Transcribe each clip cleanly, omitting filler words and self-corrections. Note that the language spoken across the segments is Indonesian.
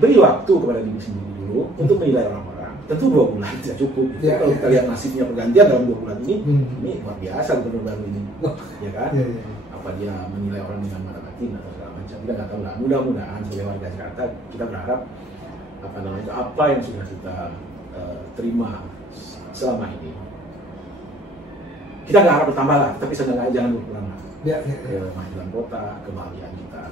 beri waktu kepada diri sendiri dulu untuk menilai orang-orang. Tentu 2 bulan tidak cukup. Kalau kita lihat nasibnya pergantian dalam 2 bulan ini luar biasa gubernur baru ini, ya kan? Apa dia menilai orang dengan mata batin atau segala macam? Kita nggak tahu lah. Mudah-mudahan sebagai warga Jakarta kita berharap apa yang sudah kita terima selama ini, kita nggak harap bertambah lah, tapi seenggaknya jangan berkurang lah. Kemajuan kota, kebahagiaan kita.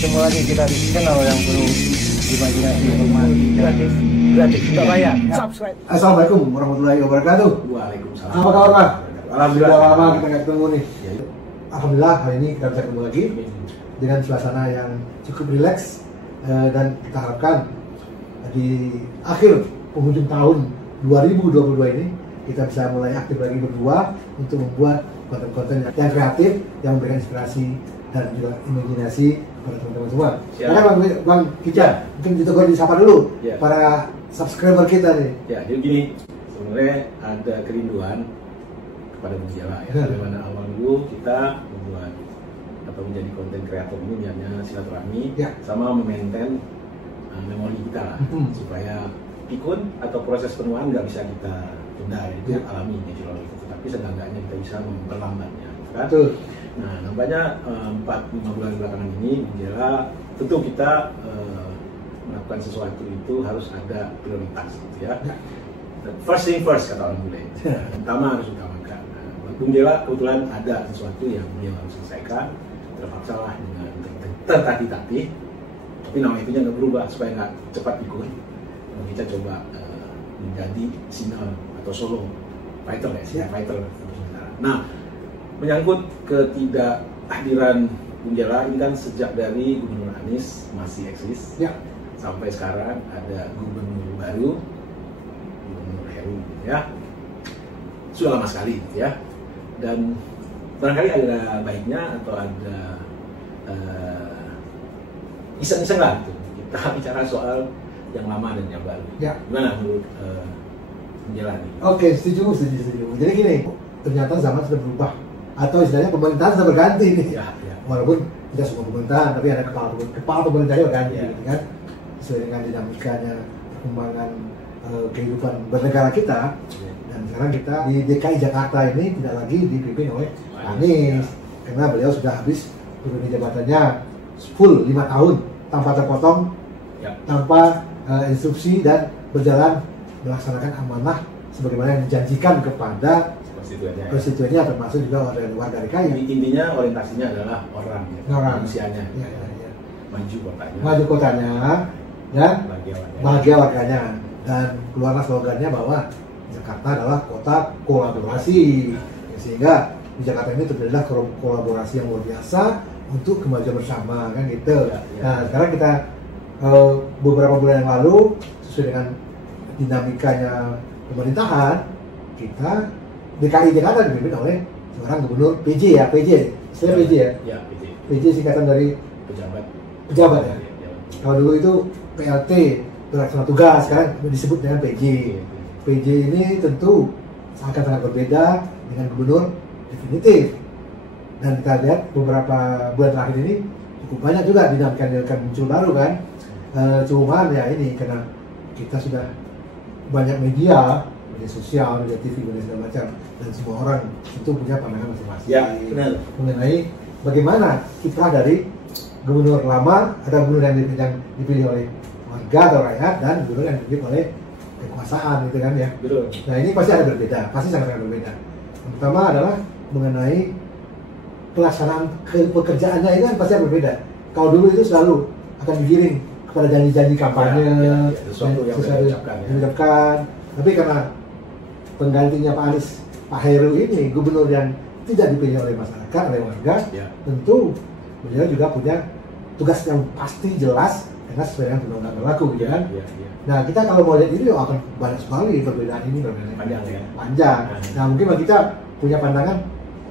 Ketemu lagi kita di channel yang perlu imajinasi gratis tidak bayar. Subscribe. Assalamualaikum warahmatullahi wabarakatuh. Waalaikumsalam. Apa kabar Pak? Alhamdulillah. Sudah lama kita nggak ketemu nih. Alhamdulillah hari ini kita bisa ketemu lagi dengan suasana yang cukup rileks, dan kita harapkan di akhir penghujung tahun 2022 ini kita bisa mulai aktif lagi berdua untuk membuat konten-konten yang kreatif, yang memberikan inspirasi dan juga imajinasi pada teman-teman semua. Karena Bang Kica, mungkin ditegur disapa dulu para subscriber kita nih. Ya, jadi gini, sebenarnya ada kerinduan kepada Bujela ya. Bagaimana awal dulu kita membuat atau menjadi konten kreator ini niatnya silaturahmi sama memaintain memori kita supaya pikun atau proses penuaan nggak bisa kita tunda, itu alami natural itu, tapi seenggaknya kita bisa memperlambatnya, kan? Nah, nampaknya 4-5 bulan belakangan ini Bujela tentu kita melakukan sesuatu itu harus ada prioritas, gitu ya. First thing first kata orang bule. Pertama harus utamakan. Bujela kebetulan ada sesuatu yang beliau harus selesaikan, terpaksa lah dengan tertatih-tatih, tapi nama itunya nggak berubah supaya nggak cepat ikut. Kita coba menjadi sinyal atau solo fighter ya, fighter. Nah, menyangkut ketidakhadiran Bujela ini kan sejak dari Gubernur Anies masih eksis sampai sekarang ada gubernur baru, Gubernur Heru ya, sudah lama sekali ya, dan barangkali ada baiknya atau ada iseng-iseng lah gitu. Kita bicara soal yang lama dan yang baru. Gimana menurut Bujela nih? Oke, setuju. Jadi gini, ternyata zaman sudah berubah, atau istilahnya pemerintahan sudah berganti nih. Walaupun tidak semua pemerintahan, tapi ada kepala pemerintahnya berganti, gitu kan? Sesuai dengan dinamikanya perkembangan kehidupan bernegara kita. Dan sekarang kita di DKI Jakarta ini tidak lagi dipimpin oleh Anies, karena beliau sudah habis periode jabatannya full 5 tahun tanpa terpotong, tanpa instruksi, dan berjalan melaksanakan amanah sebagaimana yang dijanjikan kepada konstituennya, termasuk juga warga DKI. Intinya orientasinya adalah orang, manusianya, maju kotanya, dan bahagia warganya. Dan keluarlah slogannya bahwa Jakarta adalah kota kolaborasi, sehingga di Jakarta ini terjadilah kolaborasi yang luar biasa untuk kemajuan bersama, kan gitu. Nah, sekarang kita beberapa bulan yang lalu, sesuai dengan dinamikanya pemerintahan, kita DKI Jakarta dipimpin oleh seorang gubernur PJ ya, PJ ya? PJ singkatan dari pejabat ya. Kalau dulu itu PLT, pelaksana tugas, sekarang disebut dengan PJ. PJ ini tentu akan sangat berbeda dengan gubernur definitif. Dan kita lihat beberapa bulan terakhir ini cukup banyak juga dinamika muncul baru kan. Cuman ya ini karena kita sudah banyak media sosial, media TV, media segala macam, dan semua orang itu punya pandangan masing-masing mengenai bagaimana kiprah dari gubernur lama. Ada gubernur yang dipilih oleh warga atau rakyat, dan gubernur yang dipilih oleh kekuasaan, gitu kan ya. Nah, ini pasti ada berbeda, pasti sangat berbeda. Yang pertama adalah mengenai pelaksanaan pekerjaannya, ini kan pasti ada berbeda. Kalau dulu itu selalu akan digiring kepada janji-janji kampanye, sesuatu yang diucapkan. Tapi karena penggantinya Pak Anies, Pak Heru ini gubernur yang tidak dipilih oleh masyarakat, oleh warga, tentu beliau juga punya tugas yang pasti jelas karena sesuai dengan undang-undang berlaku, gitu kan. Nah, kita kalau mau lihat ini akan banyak sekali perbedaan ini, panjang. Nah, mungkin kita punya pandangan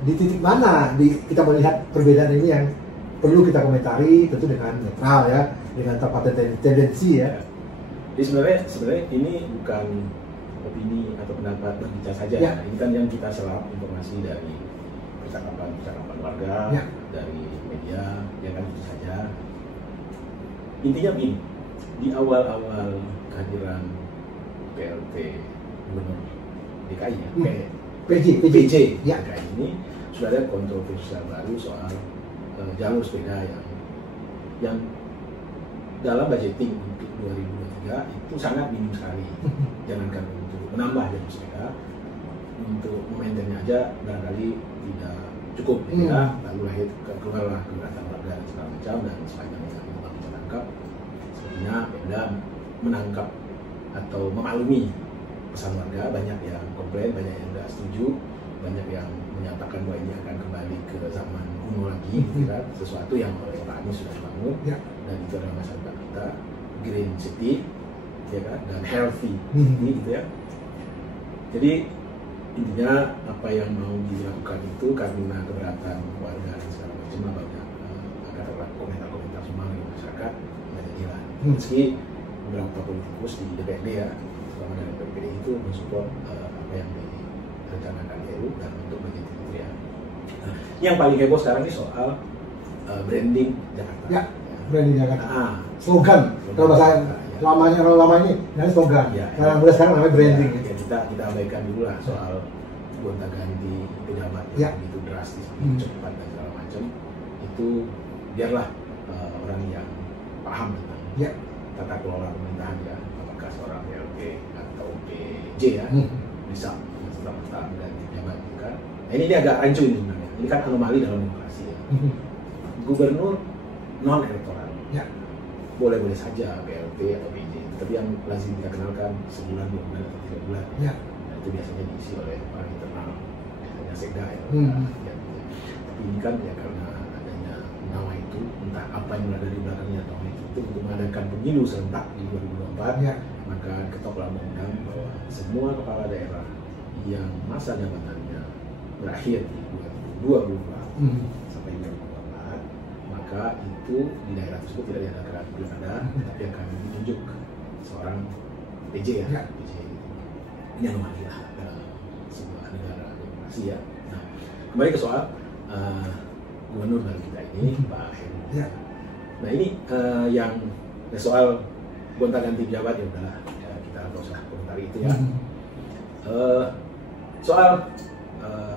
di titik mana kita melihat perbedaan ini yang perlu kita komentari, tentu dengan netral ya, dengan tepat tendensi ya. Jadi sebenarnya ini bukan opini atau pendapat berbicara saja. Ini kan yang kita serap informasi dari percakapan warga, dari intinya begini, di awal-awal kehadiran PLT Gubernur DKI ya, PJ ya. DKI ini sudah ada kontroversial baru soal jalur sepeda yang dalam budgeting untuk 2023 itu sangat minim sekali. Jangankan untuk menambah jalur sepeda, untuk memaintennya aja barangkali tidak cukup ya. Lalu keluarlah keberatan warga dan segala macam, dan sepanjang yang memang menangkap sepertinya Pemda menangkap atau memaklumi pesan warga. Banyak yang komplain, banyak yang tidak setuju, banyak yang menyatakan bahwa ini akan kembali ke zaman kuno lagi, kan? Sesuatu yang oleh Pak Anies sudah dibangun, dan itu adalah masyarakat kita, green city, ya kan, dan healthy city, gitu ya. Jadi intinya apa yang mau dilakukan itu karena keberatan warga dan segala macam, banyak ada komentar-komentar semua dari masyarakat nggak jadilah. Meski beberapa politikus di DPRD ya, selama dari DPRD itu mensupport apa yang direncanakan RU dan untuk begitu ya. Nah, yang paling heboh sekarang ini soal branding Jakarta. Ya, branding Jakarta. Slogan. Kalau bahasa lama ini namanya slogan. Ya, mulai sekarang namanya branding. Ya, kita abaikan dulu lah soal gonta-ganti pejabat yang begitu drastis, cepat dan segala macam. Itu biarlah orang yang paham tentang tata kelola pemerintahan ya, apakah seorang PLT atau PJ ya bisa serta-merta mengganti pejabat kan. Nah, ini agak rancu ini sebenarnya. Ini kan anomali dalam demokrasi ya. Gubernur non elektoral boleh-boleh saja PLT atau PJ, tapi yang lazim kita kenalkan sebulan, 2 bulan atau 3 bulan nah, itu biasanya diisi oleh orang internal, biasanya sekda ya. Tapi ini kan ya karena adanya nama itu, entah apa yang berada di belakangnya nama itu untuk mengadakan pemilu serentak di 2024, maka ketok undang bahwa semua kepala daerah yang masa jabatannya berakhir di 2024 sampai 2024, maka itu di daerah tersebut tidak diadakan pilkada, tapi akan ditunjuk seorang PJ ya. PJ ini anomali lah dalam sebuah negara demokrasi ya. Nah, kembali ke soal gubernur baru kita ini, Pak Heru. Nah ini yang soal gonta-ganti pejabat ya udahlah, kita nggak usah komentari itu ya. Soal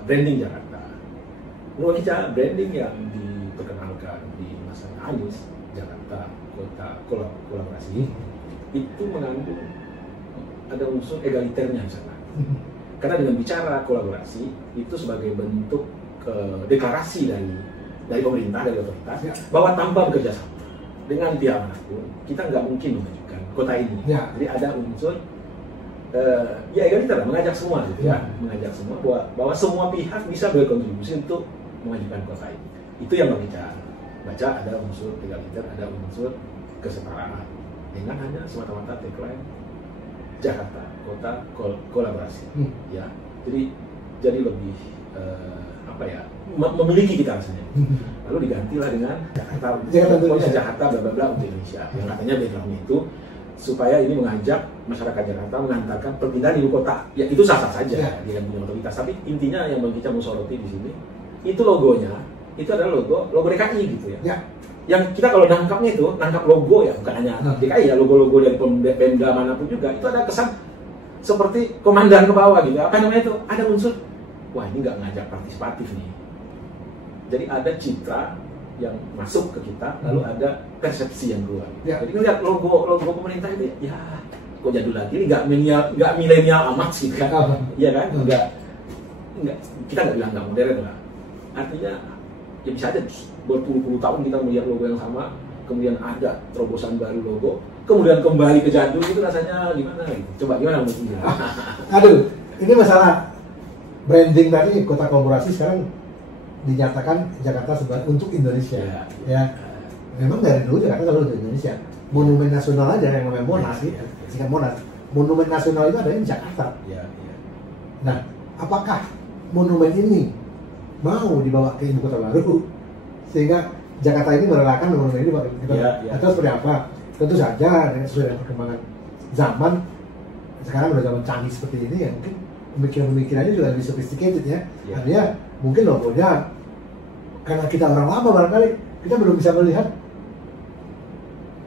branding Jakarta, menurut kita branding yang diperkenalkan di masa Anies, Jakarta kota kolaborasi, itu mengandung ada unsur egaliternya di sana. Karena dengan bicara kolaborasi itu sebagai bentuk deklarasi dari pemerintah, dari otoritas bahwa tanpa bekerja sama dengan pihak manapun kita nggak mungkin memajukan kota ini. Jadi ada unsur ya egaliter, mengajak semua gitu ya, mengajak semua bahwa semua pihak bisa berkontribusi untuk memajukan kota ini. Itu yang kita baca, ada unsur egaliter, ada unsur kesetaraan dengan hanya semata-mata tagline Jakarta kota kolaborasi ya. Jadi lebih apa ya, memiliki kita rasanya. Lalu digantilah dengan Jakarta bla bla bla untuk Indonesia, yang katanya backgroundnya itu supaya ini mengajak masyarakat Jakarta mengantarkan perpindahan ibu kota. Ya itu sah-sah saja dia punya otoritas, tapi intinya yang kita mau soroti di sini itu logonya itu adalah logo DKI gitu ya. Yang kita kalau nangkapnya itu nangkap logo ya, bukan hanya DKI ya, logo-logo dari Pemda manapun juga itu ada kesan seperti komandan ke bawah gitu. Apa namanya itu? Ada unsur wah ini nggak ngajak partisipatif nih. Jadi ada citra yang masuk ke kita, lalu ada persepsi yang keluar. Jadi ngeliat logo pemerintah itu ya kok jadul lagi, ini nggak milenial amat sih kan? Iya kan? Nggak kita nggak bilang nggak modern lah. Artinya ya bisa aja berpuluh-puluh tahun kita melihat logo yang sama, kemudian ada terobosan baru logo, kemudian kembali ke jadul, itu rasanya gimana gitu? Coba gimana mungkin? Aduh, ini masalah branding tadi kota kolaborasi sekarang dinyatakan Jakarta sebagai untuk Indonesia. Ya. Memang dari dulu Jakarta selalu untuk Indonesia. Monumen nasional aja yang namanya Monas sih, singkat Monas. Monumen nasional itu ada di Jakarta. Nah, apakah monumen ini mau dibawa ke ibu kota baru sehingga Jakarta ini merelakan monumen ini atau seperti apa? Tentu saja dengan sesuai dengan perkembangan zaman, sekarang udah zaman canggih seperti ini ya, mungkin pemikiran-pemikirannya juga lebih sophisticated ya. Artinya mungkin logonya karena kita orang lama barangkali kita belum bisa melihat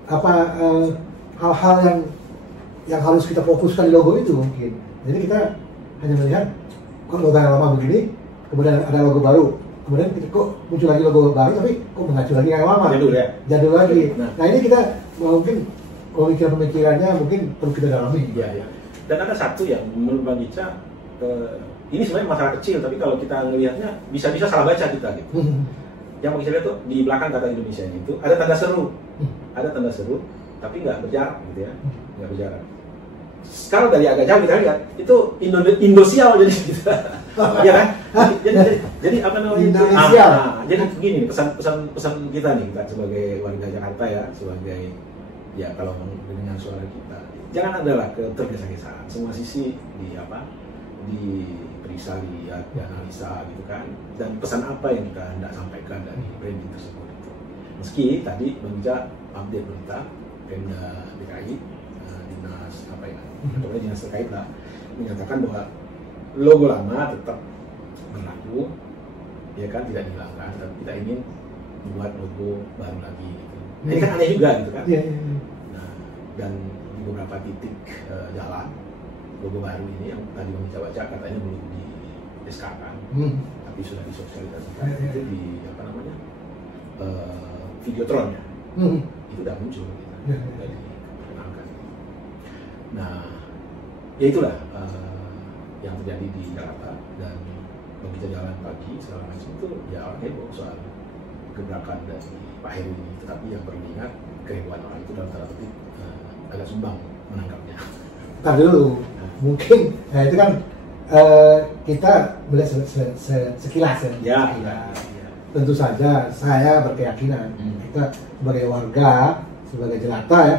hal-hal yang harus kita fokuskan di logo itu mungkin. Jadi kita hanya melihat kok logo yang lama begini, kemudian ada logo baru, kemudian kita kok muncul lagi logo baru tapi kok mengacu lagi yang lama. Jadul lagi. Nah ini kita mungkin pemikiran-pemikirannya mungkin perlu kita dalami. Iya. Dan ada satu yang menurut Bang Ica, ini sebenarnya masalah kecil, tapi kalau kita ngelihatnya bisa-bisa salah baca kita gitu. Yang mau kita lihat tuh di belakang kata Indonesia itu ada tanda seru, tapi nggak berjarak gitu ya, nggak berjarak. Kalau dari agak jauh kita lihat itu Indosial jadi kita, ya kan? Jadi apa namanya? Jadi begini pesan kita nih, kita sebagai warga Jakarta ya, sebagai ya kalau dengan suara kita, jangan adalah ketergesa-gesaan, semua sisi diperiksa, dianalisa gitu kan, dan pesan apa yang kita hendak sampaikan dari branding tersebut. Meski tadi Bang update berita Pemda DKI, dinas dinas terkait lah, menyatakan bahwa logo lama tetap berlaku, ya kan, tidak dihilangkan, tapi kita ingin membuat logo baru lagi gitu. Ini kan aneh juga gitu kan. Nah, dan di beberapa titik jalan logo baru ini yang tadi Bang baca katanya belum di SK-kan, tapi sudah disosialisasikan. Itu di Videotron ya, itu udah muncul, sudah diperkenalkan. Nah, ya itulah yang terjadi di Jakarta, dan begitu jalan pagi segala macam itu ya orang heboh soal gebrakan dari Pak Heru ini. Tetapi yang perlu diingat, kehebohan orang itu dalam tanda petik agak sumbang menangkapnya. Ntar dulu, mungkin itu kan kita melihat sekilas ya. Tentu saja saya berkeyakinan kita sebagai warga, sebagai jelata ya,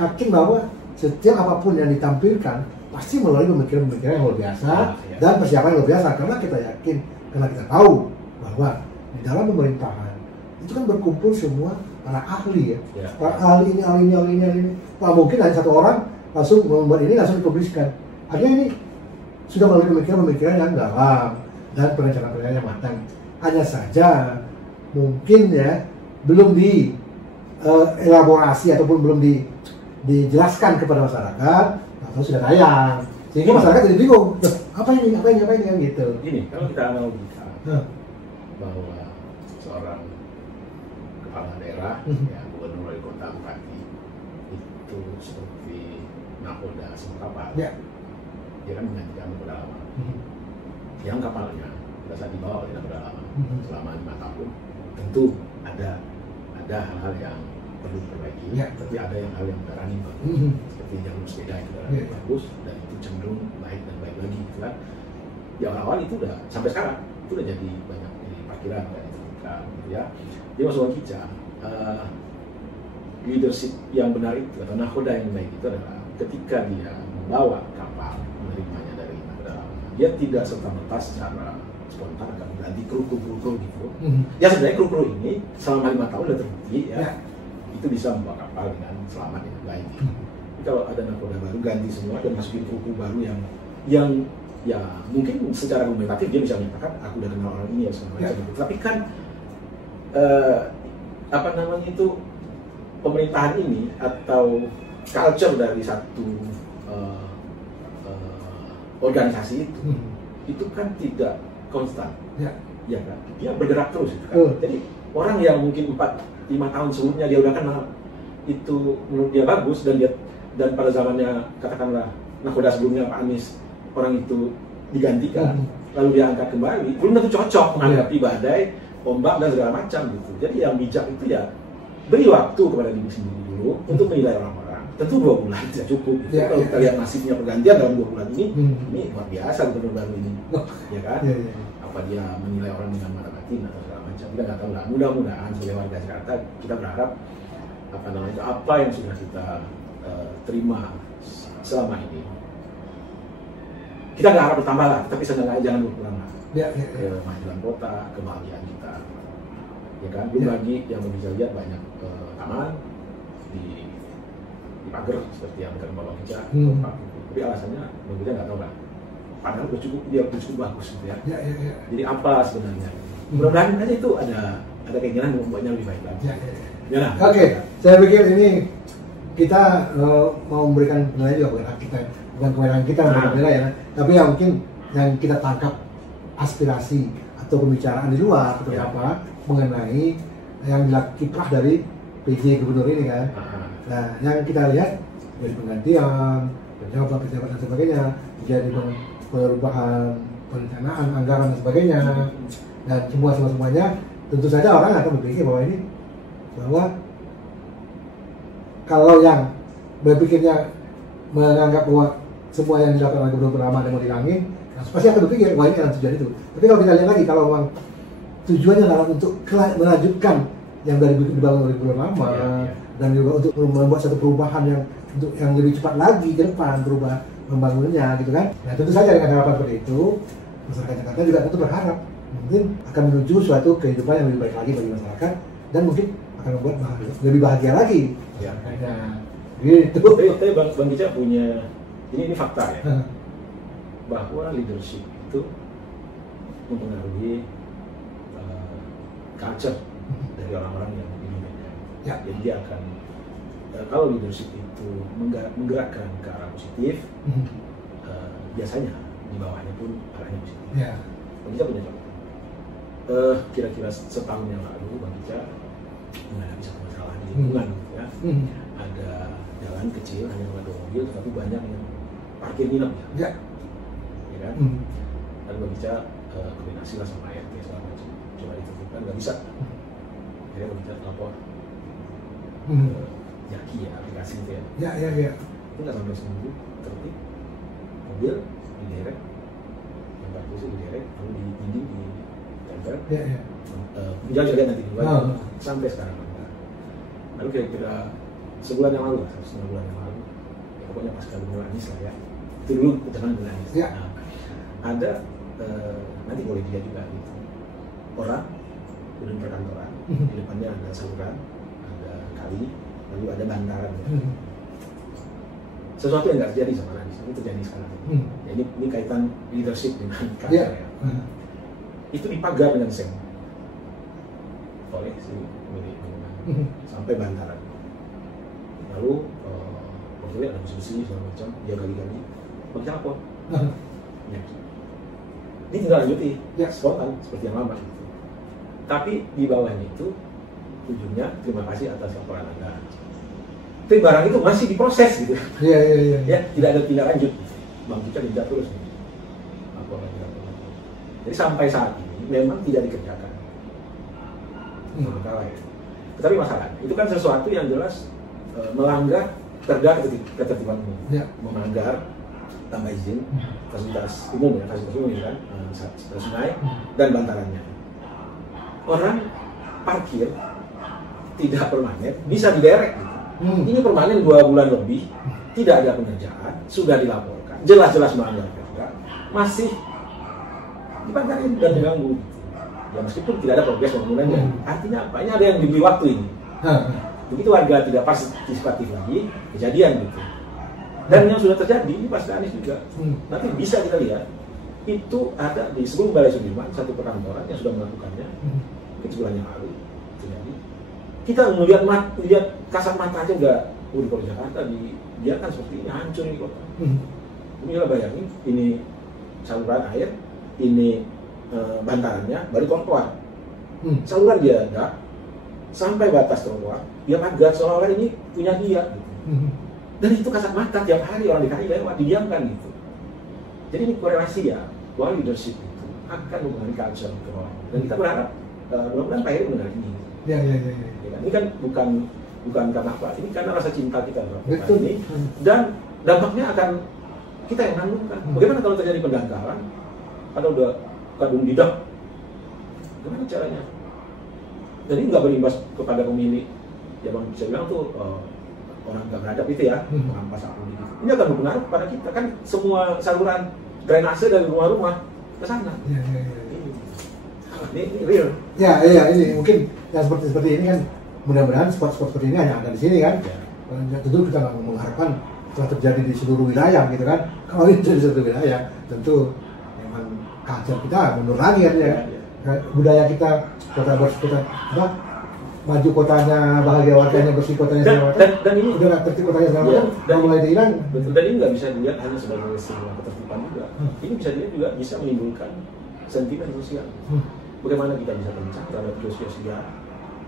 yakin bahwa setiap apapun yang ditampilkan pasti melalui pemikiran-pemikiran yang luar biasa dan persiapan yang luar biasa, karena kita yakin, karena kita tahu bahwa di dalam pemerintahan itu kan berkumpul semua para ahli ya. Para ahli ini. Nah, mungkin hanya satu orang langsung membuat ini langsung dipubliskan. Artinya ini sudah melalui pemikiran-pemikiran yang dalam dan perencanaan-perencanaan yang matang. Hanya saja mungkin ya belum di elaborasi ataupun belum dijelaskan kepada masyarakat atau sudah tayang, sehingga masyarakat jadi bingung, apa ini kan gitu. Ini kalau kita analogikan bahwa seorang kepala daerah, ya gubernur, wali kota, bupati itu seperti nakoda semua kapal, dia kan menggantikan nakoda lama. Yang kapalnya pada saat dibawa oleh nakoda lama selama 5 tahun, tentu ada hal-hal yang perlu diperbaiki, tapi ada hal yang udah running bagus, seperti jalur sepeda itu udah running bagus dan itu cenderung baik dan baik lagi gitu kan. Di awal itu udah sampai sekarang itu udah jadi banyak di parkiran dan itu kan gitu ya. Jadi maksud kita leadership yang benar itu atau nakoda yang baik itu adalah ketika dia membawa kapal, menerimanya dari nakoda lama, dia tidak serta-merta secara spontan akan ganti kru gitu. Ya sebenarnya kru ini selama 5 tahun udah terbukti ya, itu bisa membawa kapal dengan selamat dengan baik. Tapi kalau ada nakoda baru ganti semua dan masukin kru baru yang ya mungkin secara argumentatif dia bisa menyatakan aku udah kenal orang ini ya segala macam gitu. Tapi kan pemerintahan ini atau culture dari satu organisasi itu kan tidak konstan, ya kan? Dia bergerak terus, kan? Jadi orang yang mungkin 4-5 tahun sebelumnya dia udah kenal itu menurut dia bagus dan pada zamannya katakanlah nakoda sebelumnya Pak Anies orang itu digantikan, lalu dia angkat kembali, belum tentu cocok menghadapi badai, ombak dan segala macam gitu. Jadi yang bijak itu ya beri waktu kepada diri sendiri dulu untuk menilai orang-orang. Tentu 2 bulan tidak cukup. Gitu. Kalau kita lihat nasibnya pergantian dalam 2 bulan ini luar biasa gubernur baru ini, ya kan? Apa dia menilai orang dengan mata batin atau segala macam? Kita nggak tahu lah. Mudah-mudahan sebagai warga Jakarta kita berharap apa yang sudah kita terima selama ini. Kita nggak harap bertambah lah, tapi seenggaknya jangan berkurang lah. Kemajuan kota, kebahagiaan kita, ya kan? Belum lagi yang bisa lihat banyak taman di pagar seperti yang kita bawa kita, tapi alasannya kita nggak tahu lah. Padahal udah cukup bagus gitu ya. Jadi apa sebenarnya? Mudah-mudahan aja itu ada ada keinginan membuatnya lebih baik lagi. Oke, saya pikir ini kita mau memberikan penilaian juga bukan kewenangan kita memberikan penilaian, tapi ya mungkin yang kita tangkap aspirasi atau pembicaraan di luar seperti apa mengenai yang kiprah dari PJ Gubernur ini kan. Nah, yang kita lihat dari penggantian, pejabat dan sebagainya, jadi perubahan perencanaan, anggaran dan sebagainya, dan semuanya tentu saja orang akan berpikir bahwa kalau yang berpikirnya menganggap bahwa semua yang dilakukan oleh Gubernur Rahmat yang mau dihilangin, pasti akan berpikir bahwa ini adalah tujuan itu. Tapi kalau kita lihat lagi, kalau memang tujuannya adalah untuk melanjutkan yang dari dibangun oleh Gubernur Rahmat dan juga untuk membuat satu perubahan yang lebih cepat lagi ke depan, berubah membangunnya gitu kan. Nah, tentu saja dengan harapan seperti itu, masyarakat Jakarta juga tentu berharap mungkin akan menuju suatu kehidupan yang lebih baik lagi bagi masyarakat dan mungkin akan membuat lebih bahagia lagi. Ya. Nah, gitu. Tapi Bang Gica punya ini fakta ya, bahwa leadership itu mempengaruhi culture dari orang-orang yang dipimpinnya. Ya. Jadi dia akan kalau leadership itu menggerakkan ke arah positif, biasanya di bawahnya pun arahnya positif. Ya. Bang Gica punya contoh. Kira-kira setahun yang lalu Bang Gica menghadapi satu masalah di lingkungan, ya. Ada jalan kecil hanya dengan 2 mobil, tetapi banyak yang parkir nginep, ya kan? Dan Bang Gica koordinasi lah sama RT segala macam, coba ditentukan nggak bisa. Akhirnya Bang Gica lapor Jaki ya, aplikasi itu ya. Itu nggak sampai seminggu tertib, mobil diderek, yang parkir diderek, lalu di dinding di tempel. Menjaga juga nanti juga sampai sekarang. Lalu kira-kira sebulan yang lalu, 1,5 bulan yang lalu, ya pokoknya pas kali mulai Anies lah ya, itu dulu jangan bulan Anies. Nah, ada nanti boleh dilihat juga gitu, orang gedung perkantoran, di depannya ada saluran, ada kali, lalu ada bantaran ya. Sesuatu yang nggak terjadi sama Anies, ini terjadi sekarang. Ya, ini kaitan leadership dengan culture ya. Itu dipagar dengan seng oleh si pemilik bangunan sampai bantaran. Lalu waktu ada diskusi segala macam, dia gali-gali, bagaimana apa? Ini tinggal lanjuti, spontan seperti yang lama gitu. Tapi di bawahnya itu ujungnya terima kasih atas laporan Anda. Tapi barang itu masih diproses gitu. Ya, tidak ada tindak lanjut. Bang Gica tidak terus laporan. Jadi sampai saat ini memang tidak dikerjakan. Sementara ya. Tetapi masalahnya itu kan sesuatu yang jelas melanggar perda ketertiban umum, melanggar tambah izin fasilitas umum ya, kan, sungai dan bantarannya. Orang parkir tidak permanen bisa diderek gitu. Ini permanen 2 bulan lebih, tidak ada pengerjaan, sudah dilaporkan, jelas-jelas melanggar perda, masih dibantarin dan diganggu. Ya meskipun tidak ada progres pembangunannya, artinya apa? Ini ada yang diberi waktu ini. Begitu warga tidak partisipatif lagi, kejadian gitu. Dan yang sudah terjadi ini pas Anies juga. Nanti bisa kita lihat itu ada di sebelum Balai Sudirman satu perkantoran yang sudah melakukannya, mungkin sebulan yang lalu terjadi. Kita melihat kasat mata aja nggak di Kota Jakarta dibiarkan seperti ini, hancur ini kota. Inilah bayangin, ini saluran air, ini bantarannya baru trotoar. Saluran dia ada sampai batas trotoar, dia pagar seolah-olah ini punya dia gitu. Dan itu kasat mata tiap hari orang DKI lewat didiamkan gitu. Jadi ini korelasi ya, bahwa leadership itu akan mempengaruhi culture ke bawah. Dan kita berharap mudah-mudahan Pak Heri mendengar ini. Ya, ini kan bukan karena apa, ini karena rasa cinta kita terhadap ini, dan dampaknya akan kita yang nanggungkan. Bagaimana kalau terjadi pendangkalan, atau udah kadung didak, gimana caranya? Jadi nggak berimbas kepada pemilik, ya Bang bisa bilang tuh orang nggak beradab itu ya, merampas apa gitu. Ini akan berpengaruh pada kita kan, semua saluran drainase dari rumah-rumah ke sana. Ini real. Ini mungkin yang seperti ini kan, mudah-mudahan spot-spot seperti ini hanya ada di sini kan. Tentu kita nggak mengharapkan telah terjadi di seluruh wilayah gitu kan. Kalau ini di seluruh wilayah, tentu memang culture kita mundur lagi kan ya. budaya kita kota apa maju kotanya, bahagia warganya, bersih kotanya segala macam. Dan ini udah nggak tertib kotanya segala macam, udah mulai hilang. Betul, dan ini nggak bisa dilihat hanya sebagai sebuah ketertiban juga. Ini bisa dilihat juga bisa menimbulkan sentimen sosial. Bagaimana kita bisa kencang terhadap kios-kios yang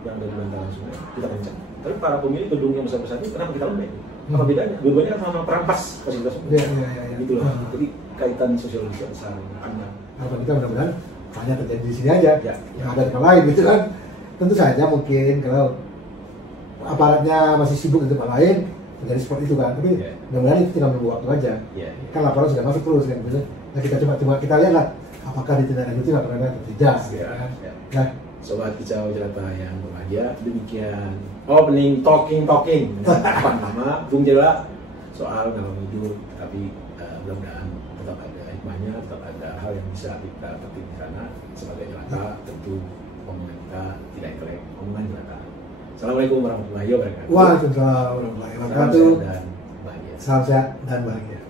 ada di bantaran sungai, kita kencang. Tapi para pemilik gedung yang besar-besar ini kenapa kita lembek? Apa bedanya? Dua-duanya kan sama perampas fasilitas umum. Iya. Gitu loh. Jadi kaitan sosiologis yang besar. Harapan kita mudah-mudahan hanya terjadi di sini aja, Ya. yang ada di tempat lain gitu kan. Tentu saja mungkin kalau aparatnya masih sibuk di tempat lain menjadi seperti itu kan. Tapi mudah-mudahan itu tinggal menunggu waktu aja. Kan laporan sudah masuk terus kan. Nah kita coba kita lihat lah apakah ditindaklanjuti laporannya atau tidak. Nah, Sobat Kicau Jelata yang berbahagia, demikian opening talking apa nama Bung Jela soal dalam hidup, tapi mudah-mudahan tetap ada hikmahnya, tetap ada hal yang bisa kita petik di sana. Sebagai jelata tentu omongan kita tidak intelek, omongan jelata. Assalamualaikum warahmatullahi wabarakatuh. Waalaikumsalam warahmatullahi wabarakatuh. Salam sehat dan bahagia. Salam sehat dan bahagia.